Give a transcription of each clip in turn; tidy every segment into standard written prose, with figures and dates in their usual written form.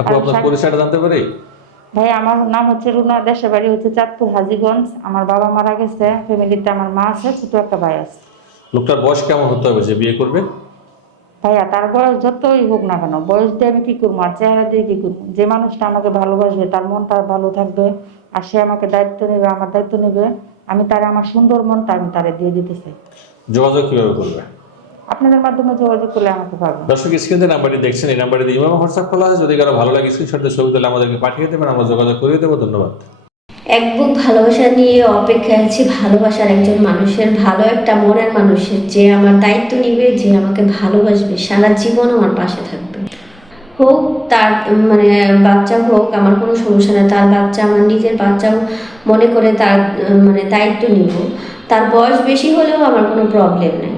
আপু আপনার পরিচয়টা জানতে পারি? ভাই আমার নাম হচ্ছে রুনা, দেশের বাড়ি হচ্ছে চাঁদপুর হাজীগঞ্জ। আমার বাবা মারা গেছে, ফ্যামিলিতে আমার মা আছে, ছোট একটা ভাই আছে। লোকটার বয়স কেমন হতে হবে যে বিয়ে করবে? ভাইয়া তার বয়স যতই হোক না কেন, বয়স দিয়ে আমি কি করবো আর চেহারা দিয়ে কি করবো? যে মানুষটা আমাকে ভালোবাসবে তার মনটা ভালো থাকবে, আর সে আমাকে দায়িত্ব নেবে, আমার দায়িত্ব নেবে, আমি তারে আমার সুন্দর মনটা আমি তারে দিয়ে দিতে চাই। যোগাযোগ কিভাবে করবে? আপনাদের মাধ্যমে যোগাযোগ করলে আমাকে পাবেন। দর্শক স্ক্রিনে নাম্বারটি দেখছেন, এই নাম্বারে ইমো এবং হোয়াটসঅ্যাপ খোলা আছে। যদি কারো ভালো লাগে স্ক্রিনশটের ছবি তুলে আমাদেরকে পাঠিয়ে দেবেন, আমরা যোগাযোগ করিয়ে দেবো। ধন্যবাদ। এক বুক ভালোবাসা নিয়ে অপেক্ষায় আছি, ভালোবাসার একজন মানুষের, ভালো একটা মনের মানুষের, যে আমার দায়িত্ব নিবে, যে আমাকে ভালোবাসবে, সারা জীবন আমার পাশে থাকবে। হোক তার মানে বাচ্চা হোক, আমার কোনো সমস্যা নেই। তার বাচ্চা আমার নিজের বাচ্চাও মনে করে তার মানে দায়িত্ব নিব। তার বয়স বেশি হলেও আমার কোনো প্রবলেম নেই।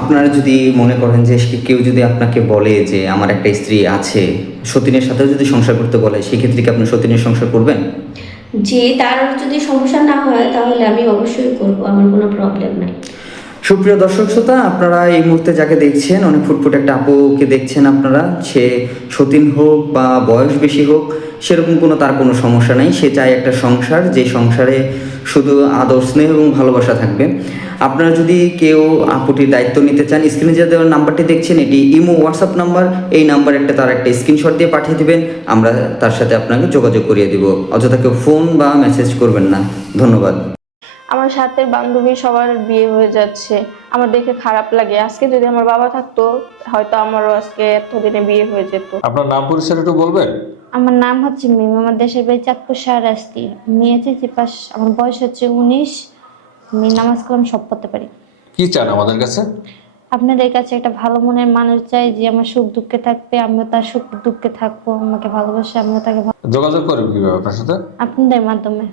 আপনারা যদি মনে করেন যে কেউ যদি আপনাকে বলে যে আমার একটা স্ত্রী আছে, সতীনের সাথেও যদি সংসার করতে বলে, সেক্ষেত্রে কি আপনি সতীনের সংসার করবেন? যে তার যদি সমস্যা না হয় তাহলে আমি অবশ্যই করব, আমার কোনো প্রবলেম নাই। সুপ্রিয় দর্শক শ্রোতা, আপনারা এই মুহূর্তে যাকে দেখছেন, অনেক ফুটফুট একটা আপুকে দেখছেন আপনারা। সে সতীন হোক বা বয়স বেশি হোক, সেরকম তার কোনো সমস্যা নেই। সে চায় একটা সংসার, যে সংসারে শুধু আদর, স্নেহ এবং ভালোবাসা থাকবে। আপনারা যদি কেউ আপুটির দায়িত্ব নিতে চান, স্ক্রিনে যে দেওয়ার নাম্বারটি দেখছেন, এটি ইমো হোয়াটসঅ্যাপ নাম্বার। এই নাম্বারে তার একটা স্ক্রিনশট দিয়ে পাঠিয়ে দিবেন, আমরা তার সাথে আপনাকে যোগাযোগ করিয়ে দিব। অযথা কেউ ফোন বা মেসেজ করবেন না। ধন্যবাদ। আমার সাথে বান্ধবী সবার বিয়ে হয়ে যাচ্ছে, আমার দেখে খারাপ লাগে। আজকে যদি আমার বাবা থাকতো হয়তো আমারও আজকে এতদিনে বিয়ে হয়ে যেত। আপনার নাম পরিচয় একটু বলবেন? আমার নাম হচ্ছে মিম, আমার দেশের বাড়ি চাঁদপুর শাহরাস্তি। আমি এসেছি পাশ, আমার বয়স হচ্ছে 19। আমি নামাজ কালাম সব পড়তে পারি। কি চান আমাদের কাছে? আপনাদের কাছে একটা ভালো মনের মানুষ চাই, যে আমার সুখ দুঃখে থাকবে, আমিও তার সুখ দুঃখে থাকবো, আমাকে ভালোবাসে, আমিও তাকে যোগাযোগ করবে কিভাবে আপনার সাথে? আপনাদের মাধ্যমে।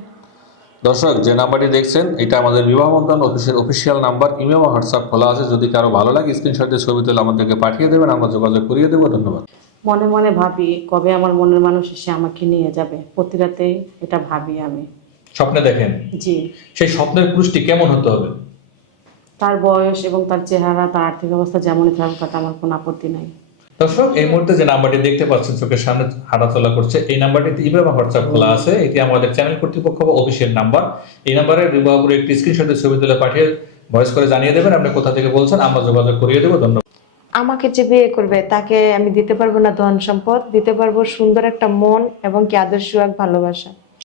দর্শক যে নাম্বারটি দেখছেন, এটা আমাদের বিবাহ বন্ধন অফিসের অফিসিয়াল নাম্বার। ইমেল বা হোয়াটসঅ্যাপ খোলা আছে। যদি কারো ভালো লাগে স্ক্রিনশট দিয়ে ছবি তুলে আমাদেরকে পাঠিয়ে দেবেন, আমরা যোগাযোগ করিয়ে দেবো। ধন্যবাদ। মনে মনে ভাবি কবে আমার মনের মানুষ এসে আমাকে নিয়ে যাবে, প্রতি রাতেই এটা ভাবি আমি। স্বপ্নে দেখেন? জি। সেই স্বপ্নের পুরুষটি কেমন হতে হবে? তার বয়স এবং তার চেহারা, তার আর্থিক অবস্থা যেমনই থাকুক, তাতে আমার কোনো আপত্তি নাই। দর্শক এই মুহূর্তে যে নাম্বারটি দেখতে পাচ্ছেন চোখের সামনে হাঁটাচলা করছে, এই নাম্বারটিতে ইমেল বা হোয়াটসঅ্যাপ খোলা আছে। এটি আমাদের চ্যানেল কর্তৃপক্ষ বা অফিসিয়াল নাম্বার। এই নাম্বারে বিবাহপুরে একটি স্ক্রিনশটের ছবি তুলে পাঠিয়ে ভয়েস করে জানিয়ে দেবেন আপনি কোথা থেকে বলছেন, আমরা যোগাযোগ করিয়ে দেবো। ধন্যবাদ। আমাকে যে বিয়ে করবে তাকে আমি দিতে পারবো না ধন সম্পদ, দিতে পারবো সুন্দর একটা মন এবং কি আদর্শ এক ভালোবাসা।